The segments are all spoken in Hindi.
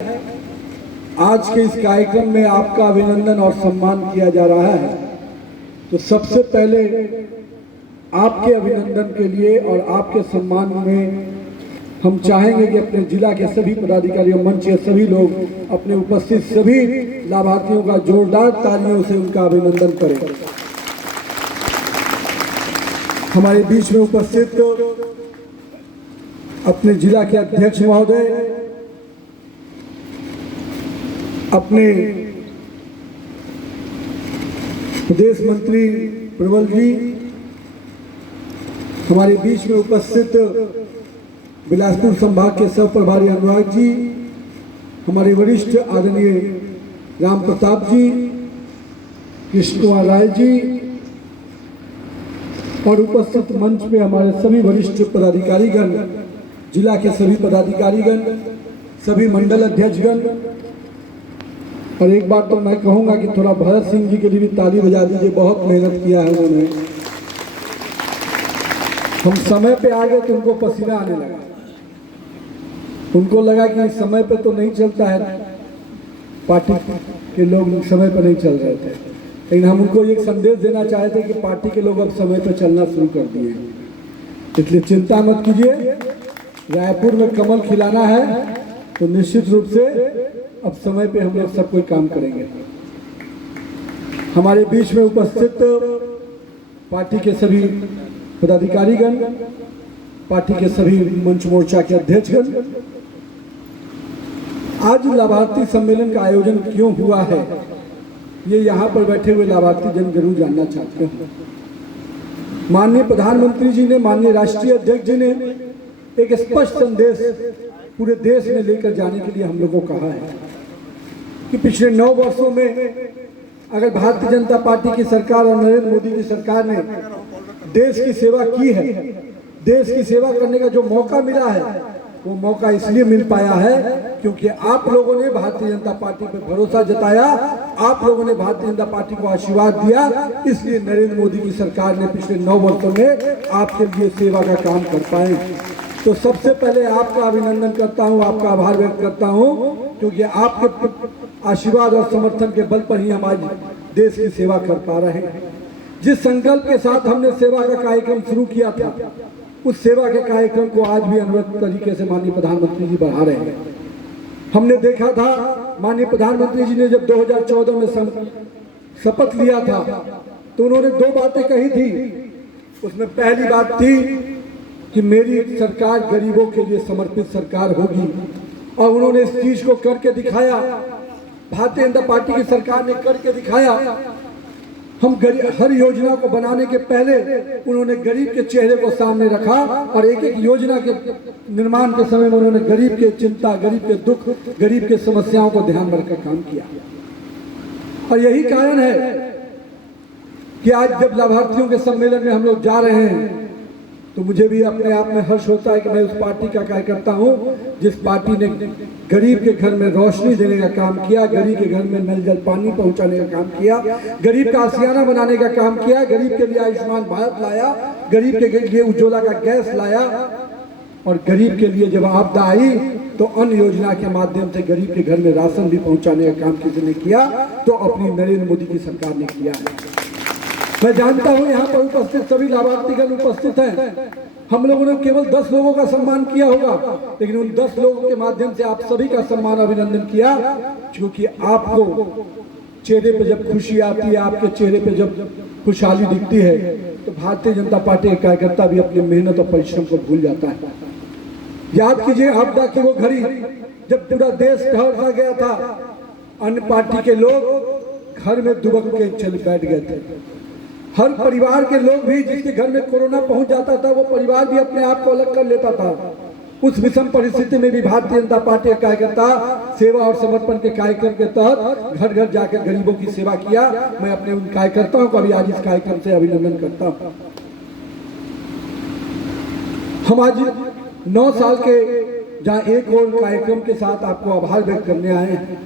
आज के इस कार्यक्रम में आपका अभिनंदन और सम्मान किया जा रहा है। तो सबसे पहले आपके अभिनंदन के लिए और आपके सम्मान में हम चाहेंगे कि अपने जिला के सभी पदाधिकारियों, मंच के सभी लोग, अपने उपस्थित सभी लाभार्थियों का जोरदार तालियों से उनका अभिनंदन करें। हमारे बीच में उपस्थित अपने जिला के अध्यक्ष महोदय, अपने प्रदेश मंत्री प्रबल जी, हमारे बीच में उपस्थित बिलासपुर संभाग के सह प्रभारी अनुराग जी, हमारे वरिष्ठ आदरणीय राम प्रताप जी, कृष्ण कुमार राय जी और उपस्थित मंच पे हमारे सभी वरिष्ठ पदाधिकारीगण, जिला के सभी पदाधिकारीगण, सभी मंडल अध्यक्षगण। और एक बात तो मैं कहूँगा कि थोड़ा भरत सिंह जी के लिए भी ताली बजा दीजिए, बहुत मेहनत किया है उन्होंने। हम समय पे आ गए तो उनको पसीना आने लगा, उनको लगा कि समय पे तो नहीं चलता है, पार्टी के लोग समय पर नहीं चल रहे थे, लेकिन हम उनको एक संदेश देना चाहते कि पार्टी के लोग अब समय पर चलना शुरू कर दिए। इसलिए चिंता मत कीजिए, रायपुर में कमल खिलाना है तो निश्चित रूप से अब समय पे हम लोग सब कोई काम करेंगे। हमारे बीच में उपस्थित पार्टी के सभी पदाधिकारीगण, पार्टी के सभी मंच मोर्चा के अध्यक्षगण, आज लाभार्थी सम्मेलन का आयोजन क्यों हुआ है, ये यहाँ पर बैठे हुए लाभार्थी जन जरूर जानना चाहते हैं। माननीय प्रधानमंत्री जी ने, माननीय राष्ट्रीय अध्यक्ष जी ने एक स्पष्ट संदेश पूरे देश में लेकर जाने के लिए हम लोगों को कहा है कि पिछले 9 वर्षों में अगर भारतीय जनता पार्टी की सरकार और नरेंद्र मोदी की सरकार ने देश की सेवा की है, देश की सेवा करने का जो मौका मिला है, वो मौका इसलिए मिल पाया है क्योंकि आप लोगों ने भारतीय जनता पार्टी पर भरोसा जताया, आप लोगों ने भारतीय जनता पार्टी को आशीर्वाद दिया। इसलिए नरेंद्र मोदी की सरकार ने पिछले 9 वर्षों में आपके लिए सेवा का काम कर पाए। तो सबसे पहले आपका अभिनंदन करता हूं, आपका आभार व्यक्त करता हूं, क्योंकि आपके आशीर्वाद और समर्थन के बल पर ही हम आज देश की सेवा कर पा रहे हैं। जिस संकल्प के साथ हमने सेवा का कार्यक्रम शुरू किया था, उस सेवा के कार्यक्रम को आज भी अनवरत तरीके से माननीय प्रधानमंत्री जी बढ़ा रहे हैं। हमने देखा था माननीय प्रधानमंत्री जी ने जब 2014 में शपथ लिया था तो उन्होंने 2 बातें कही थी। उसमें पहली बात थी कि मेरी सरकार गरीबों के लिए समर्पित सरकार होगी, और उन्होंने इस चीज को करके दिखाया। भारतीय जनता पार्टी की सरकार ने करके दिखाया। हम हर योजना को बनाने के पहले उन्होंने गरीब के चेहरे को सामने रखा और एक एक योजना के निर्माण के समय में उन्होंने गरीब के चिंता, गरीब के दुख, गरीब के समस्याओं को ध्यान में रखकर काम किया। और यही कारण है कि आज जब लाभार्थियों के सम्मेलन में हम लोग जा रहे हैं तो मुझे भी अपने आप में हर्ष होता है कि मैं उस पार्टी का कार्यकर्ता हूं जिस पार्टी ने गरीब के घर में रोशनी देने का काम किया, गरीब के घर में नल जल पानी पहुंचाने का काम किया, गरीब का आशियाना बनाने का काम किया, गरीब के लिए आयुष्मान भारत लाया, गरीब के लिए उज्ज्वला का गैस लाया, और गरीब के लिए जब आपदा आई तो अन्न योजना के माध्यम से गरीब के घर में राशन भी पहुँचाने का काम किसी ने किया, तो अपनी नरेंद्र मोदी की सरकार ने किया है। मैं जानता हूं यहाँ पर उपस्थित सभी लाभार्थीगण उपस्थित हैं। हम लोगों ने केवल 10 लोगों का सम्मान किया होगा, लेकिन उन 10 लोगों के माध्यम से आप सभी का सम्मान, अभिनंदन किया, क्योंकि आपको चेहरे पे जब खुशी आती है, आपके चेहरे पे जब खुशहाली दिखती है, तो भारतीय जनता पार्टी के कार्यकर्ता भी अपनी मेहनत और परिश्रम को भूल जाता है। याद कीजिए आपदा की वो घड़ी जब पूरा देश ढह सा गया था, अन्य पार्टी के लोग घर में दुबक के चले बैठ गए थे। हर परिवार के लोग भी, जिसके घर में कोरोना पहुंच जाता था, वो परिवार भी अपने आप को अलग कर लेता था। उस विषम परिस्थिति में भी भारतीय जनता पार्टी के कार्यकर्ता सेवा और समर्पण के कार्यक्रम के तहत घर घर जाकर गरीबों की सेवा किया। मैं अपने उन कार्यकर्ताओं का भी आज इस कार्यक्रम से अभिनंदन करता हूं। हम आज 9 साल के जहां एक और कार्यक्रम के साथ आपको आभार व्यक्त करने आए हैं,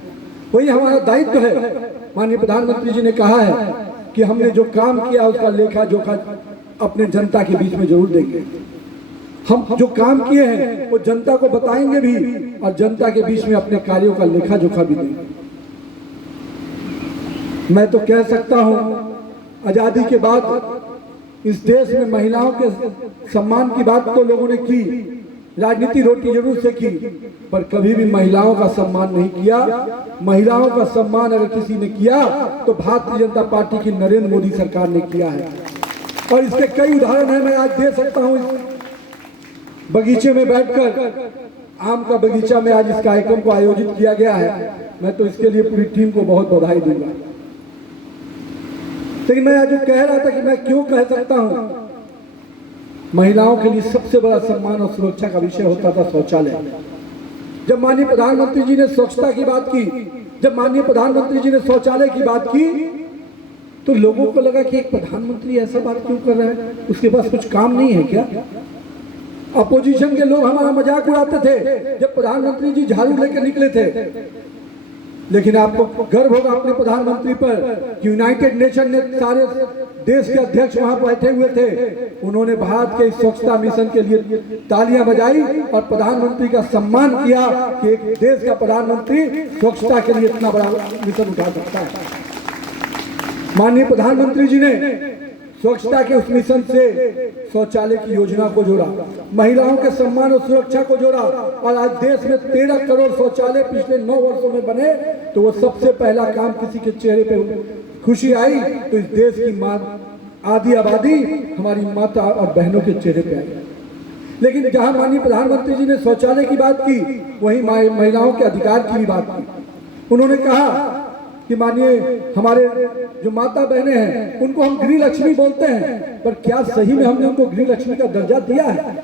वही हमारा दायित्व है। माननीय प्रधानमंत्री जी ने कहा है कि हमने जो काम किया उसका लेखा जोखा अपने जनता के बीच में जरूर देंगे। हम जो काम किए हैं वो जनता को बताएंगे भी और जनता के बीच में अपने कार्यों का लेखा जोखा भी देंगे। मैं तो कह सकता हूं, आजादी के बाद इस देश में महिलाओं के सम्मान की बात तो लोगों ने की, राजनीति रोटी जरूर से की, पर कभी भी महिलाओं का सम्मान नहीं किया। महिलाओं का सम्मान अगर किसी ने किया तो भारतीय जनता पार्टी की नरेंद्र मोदी सरकार ने किया है। और इसके कई उदाहरण हैं, मैं आज दे सकता हूं। बगीचे में बैठकर, आम का बगीचा में आज इस कार्यक्रम को आयोजित किया गया है, मैं तो इसके लिए पूरी टीम को बहुत बधाई दूंगा। लेकिन मैं आज जो कह रहा था कि मैं क्यों कह सकता हूं, महिलाओं के लिए सबसे बड़ा सम्मान और सुरक्षा का विषय होता था शौचालय। जब माननीय प्रधानमंत्री जी ने स्वच्छता की बात की, जब माननीय प्रधानमंत्री जी ने शौचालय की बात की, तो लोगों को लगा कि एक प्रधानमंत्री ऐसा बात क्यों कर रहा है, उसके पास कुछ काम नहीं है क्या? अपोजिशन के लोग हमारा मजाक उड़ाते थे जब प्रधानमंत्री जी झाड़ू लेकर निकले थे। लेकिन आपको गर्व होगा अपने प्रधानमंत्री पर कि यूनाइटेड नेशन ने सारे देश के अध्यक्ष वहां बैठे हुए थे, उन्होंने भारत के स्वच्छता मिशन के लिए तालियां बजाई और प्रधानमंत्री का सम्मान किया कि एक देश का प्रधानमंत्री स्वच्छता के लिए इतना बड़ा मिशन उठा सकता है। माननीय प्रधानमंत्री जी ने स्वच्छता के उस मिशन से शौचालय की योजना को जोड़ा, महिलाओं के सम्मान और सुरक्षा को जोड़ा, और आज देश में 13 करोड़ शौचालय पिछले 9 वर्षों में बने। तो वो सबसे पहला काम, किसी के चेहरे पे खुशी आई तो इस देश की आधी आबादी हमारी माता और बहनों के चेहरे पे आई। लेकिन जहां माननीय प्रधानमंत्री जी ने शौचालय की बात की, वहीं महिलाओं के अधिकार की भी बात की। उन्होंने कहा कि मानिए हमारे जो माता बहनें हैं उनको हम गृह लक्ष्मी बोलते हैं, पर क्या सही में हमने उनको गृह लक्ष्मी का दर्जा दिया है?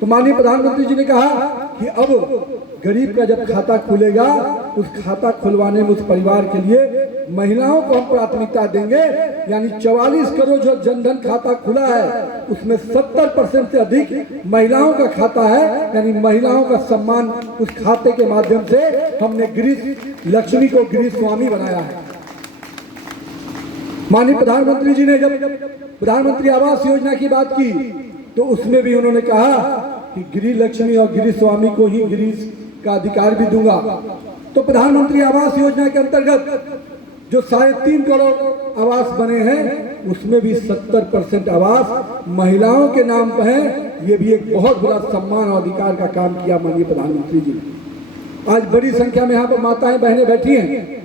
तो माननीय प्रधानमंत्री जी ने कहा कि अब गरीब का जब खाता खुलेगा, उस खाता खुलवाने में उस परिवार के लिए महिलाओं को हम प्राथमिकता देंगे। यानी 44 करोड़ जो जनधन खाता खुला है, उसमें 70% से अधिक महिलाओं का खाता है। यानी महिलाओं का सम्मान उस खाते के माध्यम से हमने गृह लक्ष्मी को गृह स्वामी बनाया है। माननीय प्रधानमंत्री जी ने जब प्रधानमंत्री आवास योजना की बात की, तो उसमें भी उन्होंने कहा कि गृह लक्ष्मी और गृह स्वामी को ही गृह का अधिकार भी दूंगा। तो प्रधानमंत्री आवास योजना के अंतर्गत जो 3.5 करोड़ आवास बने हैं, उसमें भी 70% आवास महिलाओं के नाम पर है। ये भी एक बहुत बड़ा सम्मान और अधिकार का काम किया माननीय प्रधानमंत्री जी ने। आज बड़ी संख्या में यहाँ पर माताएं बहनें बैठी हैं,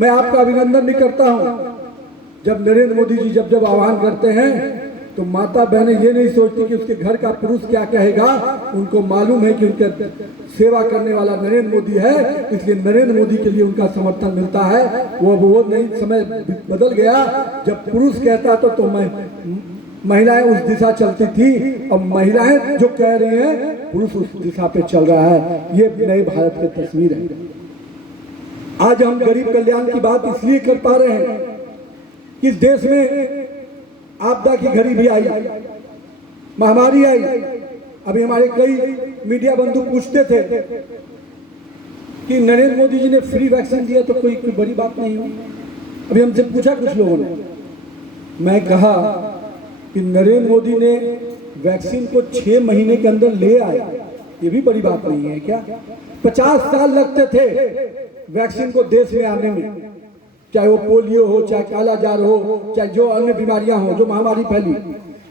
मैं आपका अभिनंदन भी करता हूँ। जब नरेंद्र मोदी जी जब आह्वान करते हैं तो माता बहनें ये नहीं सोचती कि उसके घर का पुरुष क्या कहेगा, उनको मालूम है कि उनके सेवा करने वाला नरेंद्र मोदी है, इसलिए नरेंद्र मोदी के लिए उनका समर्थन मिलता है। वो नहीं, समय बदल गया जब पुरुष कहता तो महिलाएं उस दिशा चलती थी, और महिलाएं जो कह रही हैं पुरुष उस दिशा पे चल रहा है। ये नए भारत की तस्वीर है। आज हम गरीब कल्याण की बात इसलिए कर पा रहे हैं कि इस देश में आपदा की घड़ी भी आई, महामारी आई। अभी हमारे कई मीडिया बंधु पूछते थे कि नरेंद्र मोदी जी ने फ्री वैक्सीन दिया तो कोई बड़ी बात नहीं हुई। अभी हमसे पूछा कुछ लोगों ने, मैं कहा कि नरेंद्र मोदी ने वैक्सीन को 6 महीने के अंदर ले आया, ये भी बड़ी बात नहीं है क्या? 50 साल लगते थे वैक्सीन को देश में आने में, चाहे वो पोलियो हो, चाहे कालाजार हो, चाहे जो अन्य बीमारियां हो, जो महामारी फैली।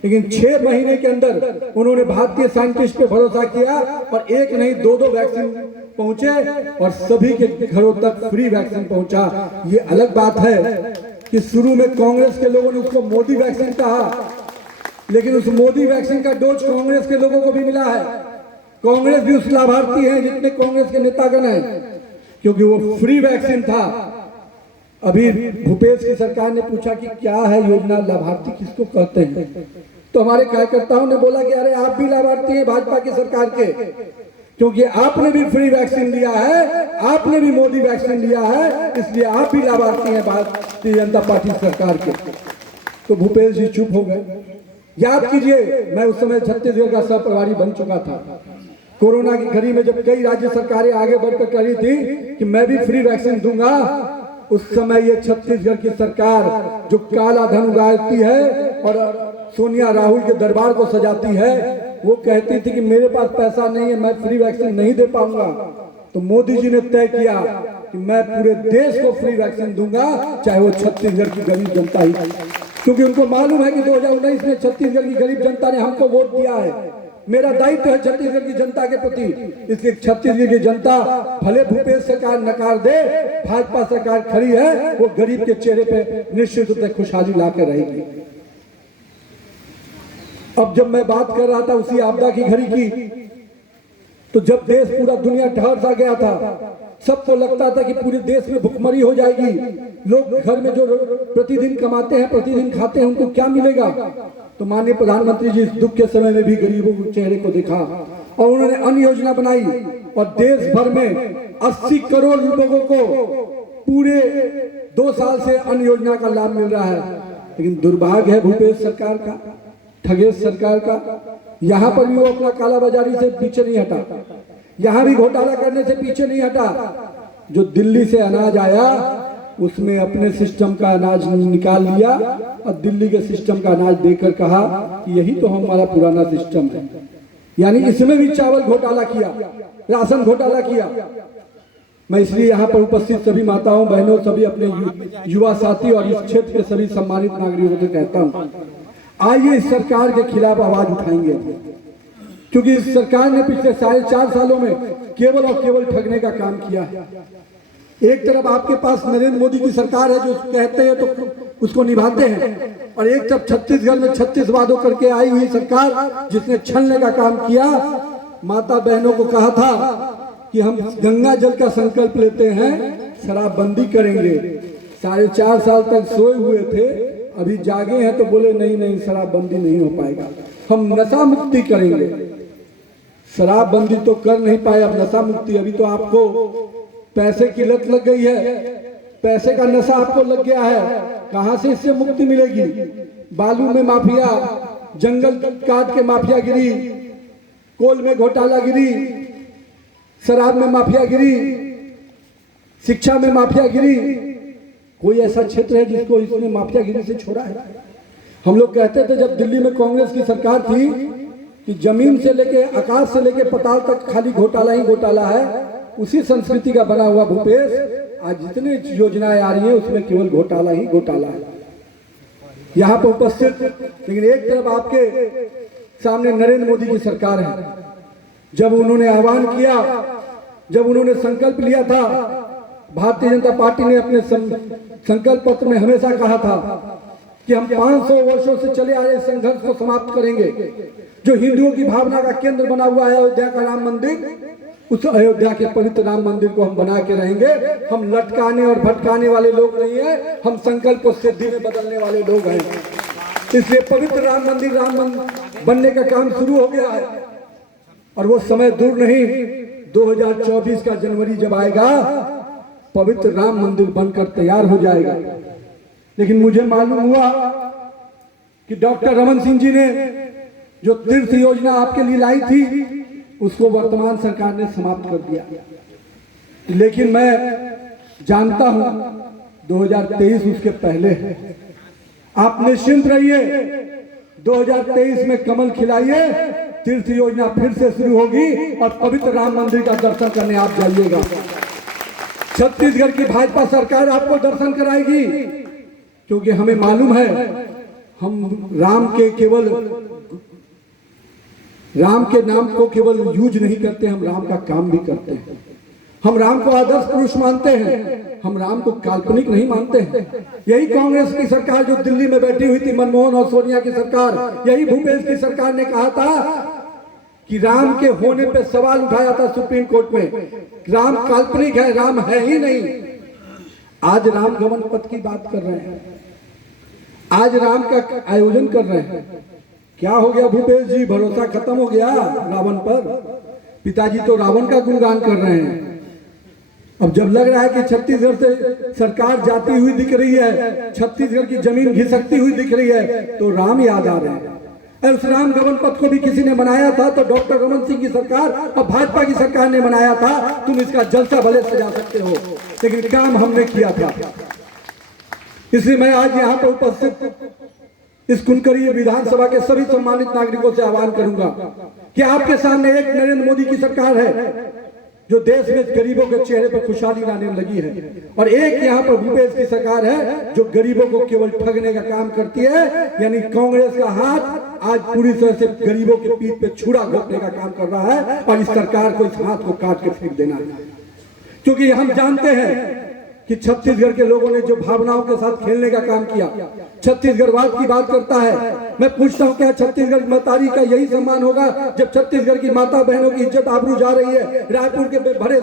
लेकिन 6 महीने के अंदर उन्होंने भारतीय साइंटिस्ट पे भरोसा किया और एक नहीं 2 वैक्सीन पहुंचे और सभी के घरों तक फ्री वैक्सीन पहुंचा। ये अलग बात है कि शुरू में कांग्रेस के लोगों ने उसको मोदी वैक्सीन कहा, लेकिन उस मोदी वैक्सीन का डोज कांग्रेस के लोगों को भी मिला है। कांग्रेस भी उस लाभार्थी है जितने कांग्रेस के नेतागण हैं, क्योंकि वो फ्री वैक्सीन था। अभी भूपेश की सरकार ने पूछा कि क्या है योजना, लाभार्थी किसको कहते हैं, तो हमारे कार्यकर्ताओं ने बोला कि अरे आप भी लाभार्थी हैं भाजपा की सरकार के, क्योंकि आपने भी फ्री वैक्सीन लिया है, आपने भी मोदी वैक्सीन लिया है, इसलिए आप भी लाभार्थी हैं भारतीय जनता पार्टी सरकार के। तो भूपेश जी चुप हो गए। याद कीजिए, मैं उस समय छत्तीसगढ़ का सह प्रभारी बन चुका था। कोरोना की घड़ी में जब कई राज्य सरकारें आगे बढ़कर कह रही थी कि मैं भी फ्री वैक्सीन दूंगा, उस समय ये छत्तीसगढ़ की सरकार जो काला धन उगाती है और सोनिया राहुल के दरबार को सजाती है, वो कहती थी कि मेरे पास पैसा नहीं है, मैं फ्री वैक्सीन नहीं दे पाऊंगा, तो मोदी जी ने तय किया कि मैं पूरे देश को फ्री वैक्सीन दूंगा, चाहे वो छत्तीसगढ़ की गरीब जनता ही, क्योंकि उनको मालूम है कि 2019 में छत्तीसगढ़ की गरीब जनता ने हमको वोट दिया है। मेरा दायित्व है छत्तीसगढ़ की जनता के प्रति, इसलिए छत्तीसगढ़ की जनता भले भूपेश सरकार नकार दे, भाजपा सरकार खड़ी है, वो गरीब के चेहरे पे निश्चित रूप से खुशहाली ला के रहेगी। अब जब मैं बात कर रहा था उसी आपदा की घड़ी की, तो जब देश पूरा दुनिया ठहर सा गया था, सबको लगता था कि पूरे देश में भुखमरी हो जाएगी, लोग घर में जो प्रतिदिन कमाते हैं, प्रतिदिन खाते हैं, उनको क्या मिलेगा। तो माननीय प्रधानमंत्री जी इस दुख के समय में भी गरीबों के चेहरे को देखा और उन्होंने अन्य योजना बनाई और देश भर में 80 करोड़ लोगों को पूरे 2 साल से अन्य योजना का लाभ मिल रहा है। लेकिन दुर्भाग्य है भूपेश सरकार का, ठगेश सरकार का, यहाँ पर भी वो अपना कालाबाजारी से पीछे नहीं हटा, यहाँ भी घोटाला करने से पीछे नहीं हटा। जो दिल्ली से अनाज आया उसमें अपने सिस्टम का अनाज निकाल लिया और दिल्ली के सिस्टम का अनाज देकर कहा कि यही तो हमारा पुराना सिस्टम है। यानी इसमें भी चावल घोटाला किया, राशन घोटाला किया। मैं इसलिए यहाँ पर उपस्थित सभी माताओं बहनों, सभी अपने युवा साथी और इस क्षेत्र के सभी सम्मानित नागरिकों से कहता हूँ, आइए इस सरकार के खिलाफ आवाज उठाएंगे, क्योंकि इस सरकार ने पिछले 4.5 सालों में केवल और केवल ठगने का काम किया है। एक तरफ आपके पास नरेंद्र मोदी की सरकार है जो कहते हैं तो उसको निभाते हैं, और एक तरफ छत्तीसगढ़ में 36 वादों करके आई हुई सरकार जिसने छलने का काम किया। माता बहनों को कहा था कि हम गंगा जल का संकल्प लेते हैं, शराबबंदी करेंगे। 4.5 साल तक सोए हुए थे, अभी जागे हैं तो बोले नहीं नहीं शराबबंदी नहीं हो पाएगा, हम नशा मुक्ति करेंगे। शराबबंदी तो कर नहीं पाए, अब नशा मुक्ति। अभी तो आपको पैसे की लत लग गई है, पैसे का नशा आपको लग गया है, कहां से इससे मुक्ति मिलेगी। बालू में माफिया, जंगल काट के माफियागिरी, कोल में घोटालागिरी, शराब में माफियागिरी, शिक्षा में माफियागिरी। कोई ऐसा क्षेत्र है जिसको इसने माफियागिरी से छोड़ा है? हम लोग कहते थे जब दिल्ली में कांग्रेस की सरकार थी कि जमीन से लेके आकाश से लेके पताल तक खाली घोटाला ही घोटाला है। उसी संस्कृति का बना हुआ भूपेश आज जितनी योजनाएं आ रही हैं उसमें केवल घोटाला ही घोटाला है यहाँ पर उपस्थित। लेकिन एक तरफ आपके सामने नरेंद्र मोदी की सरकार है। जब उन्होंने आह्वान किया, जब उन्होंने संकल्प लिया था, भारतीय जनता पार्टी ने अपने संकल्प पत्र में हमेशा कहा था कि हम 500 वर्षों से चले आए संघर्ष को समाप्त करेंगे। जो हिंदुओं की भावना का केंद्र बना हुआ है अयोध्या का राम मंदिर, उस अयोध्या के पवित्र राम मंदिर को हम बना के रहेंगे। हम लटकाने और भटकाने वाले लोग नहीं है, हम संकल्प को सिद्धि में बदलने वाले लोग हैं। इसलिए पवित्र राम मंदिर बनने का काम शुरू हो गया है और वो समय दूर नहीं, 2024 का जनवरी जब आएगा पवित्र राम मंदिर बनकर तैयार हो जाएगा। लेकिन मुझे मालूम हुआ कि डॉक्टर रमन सिंह जी ने जो तीर्थ योजना आपके लिए लाई थी उसको वर्तमान सरकार ने समाप्त कर दिया। लेकिन मैं जानता हूं 2023 उसके पहले है। आप निश्चिंत रहिए, 2023 में कमल खिलाइए, तीर्थ योजना फिर से शुरू होगी और पवित्र राम मंदिर का दर्शन करने आप जाइएगा। छत्तीसगढ़ की भाजपा सरकार आपको दर्शन कराएगी, क्योंकि हमें मालूम है हम राम के नाम को केवल यूज नहीं करते, हम राम का काम भी करते हैं। हम राम को आदर्श पुरुष मानते हैं, हम राम को काल्पनिक नहीं मानते हैं। यही कांग्रेस की सरकार जो दिल्ली में बैठी हुई थी, मनमोहन और सोनिया की सरकार, यही भूपेश की सरकार ने कहा था कि राम के होने पे सवाल उठाया था सुप्रीम कोर्ट में, राम काल्पनिक है, राम है ही नहीं। आज राम गमन पथ की बात कर रहे हैं, आज राम का आयोजन कर रहे हैं। क्या हो गया भूपेश जी, भरोसा खत्म हो गया रावण पर? पिताजी तो रावण का गुणगान कर रहे हैं। अब जब लग रहा है कि छत्तीसगढ़ से सरकार जाती हुई दिख रही है, छत्तीसगढ़ की जमीन घिसकती हुई दिख रही है, तो राम याद आ रहे हैं। उस राम गमन पथ को भी किसी ने बनाया था तो डॉक्टर रमन सिंह की सरकार और भाजपा की सरकार ने बनाया था। तुम इसका जलसा भले सजा सकते हो, लेकिन काम हमने किया था। इसलिए मैं आज यहाँ पर उपस्थित इस कुनकरी विधानसभा के सभी सम्मानित नागरिकों से आह्वान करूंगा कि आपके सामने एक नरेंद्र मोदी की सरकार है जो देश में गरीबों के चेहरे पर खुशहाली लाने लगी है, और एक यहाँ पर भूपेश की सरकार है जो गरीबों को केवल ठगने का काम करती है। यानी कांग्रेस का हाथ आज पूरी तरह से गरीबों के पीठ पे छुरा घोंपने का काम कर रहा है, और इस सरकार को इस हाथ को काट के फेंक देना है। क्योंकि हम जानते हैं कि छत्तीसगढ़ के लोगों ने जो भावनाओं के साथ खेलने का काम किया, छत्तीसगढ़वाद की बात करता है। मैं पूछता हूं, क्या छत्तीसगढ़ मतारी का यही सम्मान होगा जब छत्तीसगढ़ की माता बहनों की इज्जत आबरू जा रही है? रायपुर के भरे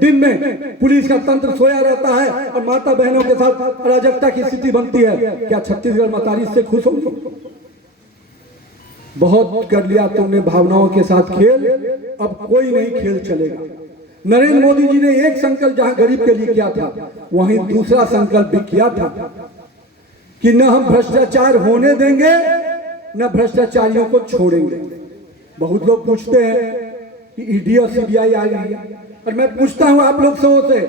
दिन में पुलिस का तंत्र सोया रहता है और माता बहनों के साथ अराजकता की स्थिति बनती है। क्या छत्तीसगढ़ मतारी इससे खुश होगी? बहुत कर लिया तुमने भावनाओं के साथ खेल, अब कोई नहीं खेल चलेगा। नरेंद्र मोदी जी ने एक संकल्प जहां गरीब के लिए किया था, वहीं दूसरा संकल्प भी किया था कि न हम भ्रष्टाचार होने देंगे, न भ्रष्टाचारियों को छोड़ेंगे। बहुत लोग पूछते हैं कि ईडी और सीबीआई आ रही है, और मैं पूछता हूं आप लोग से,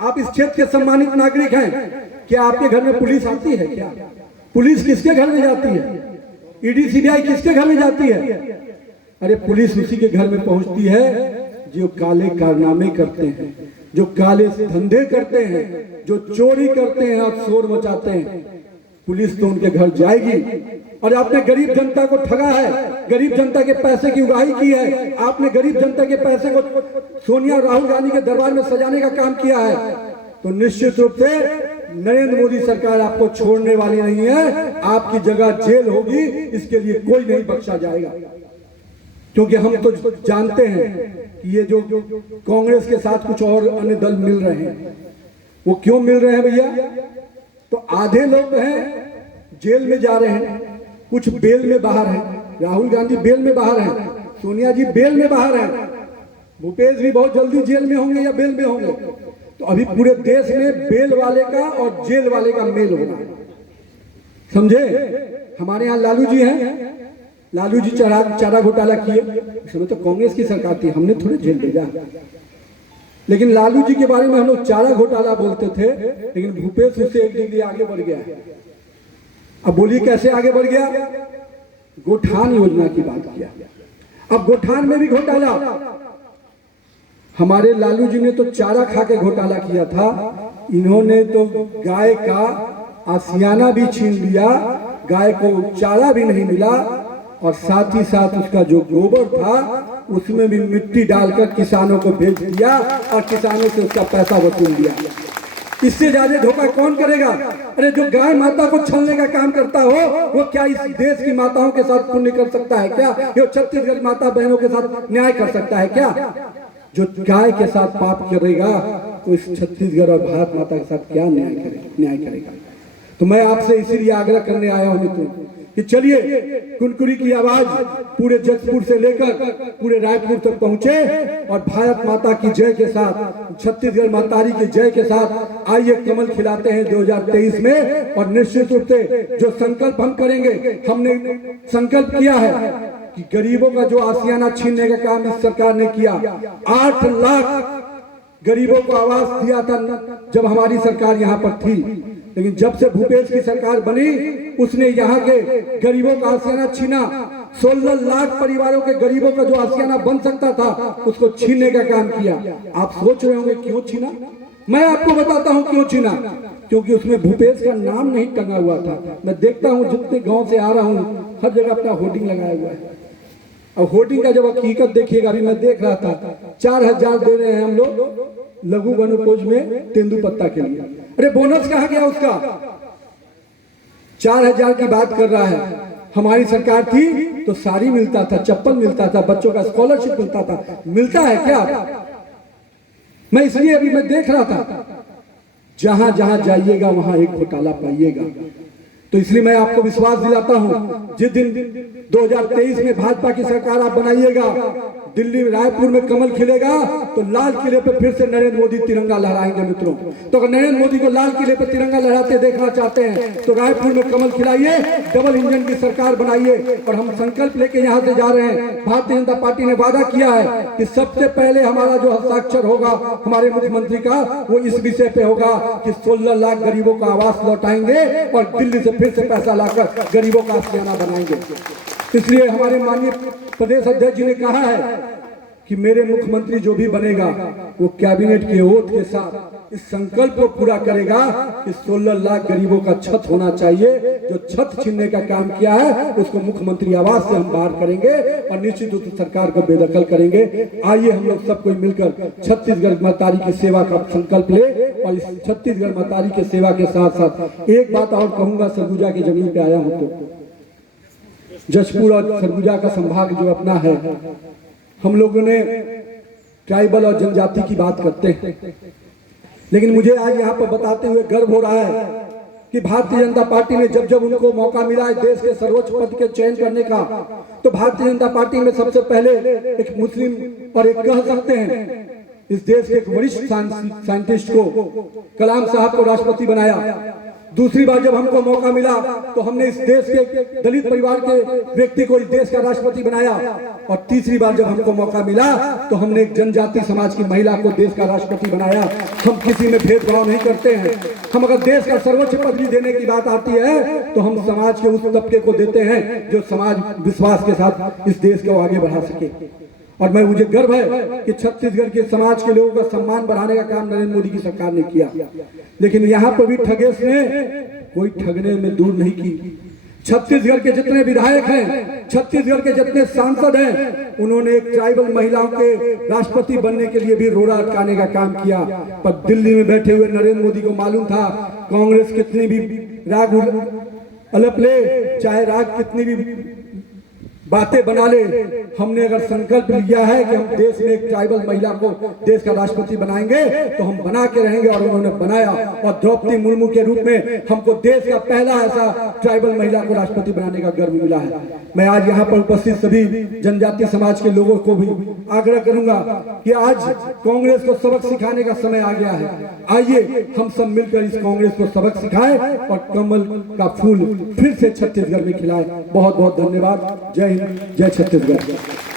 आप इस क्षेत्र के सम्मानित नागरिक हैं, क्या आपके घर में पुलिस आती है? क्या पुलिस किसके घर में जाती है? ईडी सीबीआई किसके घर में जाती है? अरे पुलिस उसी के घर में पहुंचती है जो काले कारनामे करते हैं, जो काले धंधे करते हैं, जो चोरी करते हैं और शोर मचाते हैं। पुलिस तो उनके घर जाएगी। और आपने गरीब जनता को ठगा है, गरीब जनता के पैसे की उगाही की है, आपने गरीब जनता के पैसे को सोनिया और राहुल गांधी के दरबार में सजाने का काम किया है। तो निश्चित रूप से नरेंद्र मोदी सरकार आपको छोड़ने वाली नहीं है। आपकी जगह जेल होगी, इसके लिए कोई नहीं बख्शा जाएगा। क्योंकि हम तो जानते हैं कि ये जो कांग्रेस के साथ कुछ और अन्य दल मिल रहे हैं, वो क्यों मिल रहे हैं भैया? तो आधे लोग हैं जेल में जा रहे हैं, कुछ बेल में बाहर हैं। राहुल गांधी बेल में बाहर हैं, सोनिया जी बेल में बाहर हैं, भूपेश भी बहुत जल्दी जेल में होंगे या बेल में होंगे। तो अभी पूरे देश में बेल वाले का और जेल वाले का मेल होना है, समझे? हमारे यहाँ लालू जी हैं, लालू जी चारा घोटाला किए, उसमें तो कांग्रेस की सरकार थी, हमने थोड़े जेल भेजा। लेकिन लालू जी के बारे में हम लोग चारा घोटाला बोलते थे, लेकिन भूपेश उससे एक डिग्री आगे बढ़ गया। अब बोलिए कैसे आगे बढ़ गया? गोठान योजना की बात किया। अब गोठान में भी घोटाला। हमारे लालू जी ने तो चारा खा के घोटाला किया था, इन्होंने तो गाय का आसियाना भी छीन लिया, गाय को चारा भी नहीं मिला, और साथ ही साथ उसका जो गोबर था उसमें भी मिट्टी डालकर किसानों को बेच दिया और किसानों से उसका पैसा वसूल लिया। इससे ज्यादा धोखा कौन करेगा? अरे जो गाय माता को छलने का काम करता हो, वो क्या इस देश की माताओं के साथ पुण्य कर सकता है क्या? जो छत्तीसगढ़ माता बहनों के साथ न्याय कर सकता है क्या? जो गाय के साथ पाप करेगा तो इस छत्तीसगढ़ और भारत माता के साथ क्या न्याय करेगा? तो मैं आपसे इसीलिए आग्रह करने आया हूं मित्रों कि चलिए कुनकुरी की आवाज पूरे जजपुर से लेकर पूरे रायपुर तक पहुंचे, और भारत माता की जय के साथ, छत्तीसगढ़ मातारी की जय के साथ आइए कमल खिलाते हैं 2023 में। और निश्चित रूप से जो संकल्प हम करेंगे, हमने संकल्प किया है कि गरीबों का जो आसियाना छीनने का काम इस सरकार ने किया, 8 लाख गरीबों को आवास दिया था जब हमारी सरकार यहाँ पर थी। लेकिन जब से भूपेश की सरकार बनी, उसने यहाँ के गरीबों का आसियाना छीना। 16 लाख परिवारों के गरीबों का जो आसियाना बन सकता था, उसको छीनने का काम किया। आप सोच रहे होंगे क्यों छीना? मैं आपको बताता हूँ क्यों छीना। क्योंकि उसमें भूपेश का नाम नहीं टंगा हुआ था। मैं देखता हूँ जितने गांव से आ रहा हूँ, हर जगह अपना होर्डिंग लगाया हुआ है। अब होर्डिंग का जब हकीकत देखिएगा, अभी मैं देख रहा था 4000 दे रहे हैं हम लोग लघु वनोपज में तेंदुपत्ता के लिए। अरे बोनस कहाँ गया उसका? 4000 की बात कर रहा है। हमारी सरकार थी तो साड़ी मिलता था, चप्पल मिलता था, बच्चों का स्कॉलरशिप मिलता था। मिलता है क्या? मैं इसलिए अभी मैं देख रहा था, जहां जहां जाइएगा वहां एक घोटाला पाइएगा। तो इसलिए मैं आपको विश्वास दिलाता हूं, जिस दिन 2023 में भाजपा की सरकार आप बनाइएगा, दिल्ली में रायपुर में कमल खिलेगा तो लाल किले पे फिर से नरेंद्र मोदी तिरंगा लहराएंगे मित्रों। तो अगर नरेंद्र मोदी को लाल किले पे तिरंगा लहराते देखना चाहते हैं तो रायपुर में कमल खिलाइए, डबल इंजन की सरकार बनाइए। और हम संकल्प लेके यहाँ से जा रहे हैं। भारतीय जनता पार्टी ने वादा किया है कि सबसे पहले हमारा जो हस्ताक्षर होगा हमारे मुख्यमंत्री का वो इस विषय पे होगा कि 16 लाख गरीबों का आवास लौटाएंगे और दिल्ली से फिर से पैसा लाकर गरीबों का आशियाना बनाएंगे। इसलिए हमारे माननीय प्रदेश अध्यक्ष जी ने कहा है कि मेरे मुख्यमंत्री जो भी बनेगा वो कैबिनेट के ओथ के साथ इस संकल्प को पूरा करेगा कि 16 लाख गरीबों का छत होना चाहिए। जो छत छीनने का काम किया है उसको मुख्यमंत्री आवास से हम बाहर करेंगे और निश्चित रूप से सरकार को बेदखल करेंगे। आइए हम लोग सब कोई मिलकर छत्तीसगढ़ महतारी की सेवा का संकल्प ले और इस छत्तीसगढ़ महतारी की सेवा के साथ साथ एक बात और कहूंगा। सरगुजा की जमीन पे आया हूं तो जशपुर और सरगुजा का संभाग जो अपना है, हम लोगों ने ट्राइबल और जनजाति की बात करते हैं, लेकिन मुझे आज यहाँ पर बताते हुए गर्व हो रहा है कि भारतीय जनता पार्टी ने जब जब उनको मौका मिला है देश के सर्वोच्च पद के चयन करने का, तो भारतीय जनता पार्टी में सबसे पहले एक मुस्लिम और एक कह सकते हैं इस देश के एक वरिष्ठ साइंटिस्ट को, कलाम साहब को राष्ट्रपति बनाया। दूसरी बार जब हमको मौका मिला तो हमने इस देश के दलित परिवार के व्यक्ति को इस देश का राष्ट्रपति बनाया। और तीसरी बार जब हमको मौका मिला तो हमने एक जनजाति समाज की महिला को देश का राष्ट्रपति बनाया। हम किसी में भेदभाव नहीं करते हैं। हम अगर देश का सर्वोच्च पद भी देने की बात आती है तो हम समाज के उस तबके को देते हैं जो समाज विश्वास के साथ इस देश को आगे बढ़ा सके। और मुझे गर्व है कि छत्तीसगढ़ के समाज के लोगों का सम्मान बढ़ाने का काम नरेंद्र मोदी की सरकार ने किया। लेकिन यहाँ पर भी ठगेश ने कोई ठगने में दूर नहीं की। छत्तीसगढ़ के जितने विधायक हैं, छत्तीसगढ़ के जितने सांसद हैं, उन्होंने एक ट्राइबल महिलाओं के राष्ट्रपति बनने के लिए भी रोड़ा अटकाने का काम किया। पर दिल्ली में बैठे हुए नरेंद्र मोदी को मालूम था कांग्रेस कितनी भी राग अलप ले, चाहे राग कितनी भी बातें बना ले, हमने अगर संकल्प लिया है कि हम देश में एक ट्राइबल महिला को देश का राष्ट्रपति बनाएंगे तो हम बना के रहेंगे। और उन्होंने बनाया और द्रौपदी मुर्मू के रूप में हमको देश का पहला ऐसा ट्राइबल महिला को राष्ट्रपति बनाने का गर्व मिला है। मैं आज यहाँ पर उपस्थित सभी जनजातीय समाज के लोगों को भी आग्रह करूंगा कि आज कांग्रेस को सबक सिखाने का समय आ गया है। आइए हम सब मिलकर इस कांग्रेस को सबक सिखाएं और कमल का फूल फिर से छत्तीसगढ़ में खिलाएं। बहुत बहुत धन्यवाद। जय हिंद, जय छत्तीसगढ़।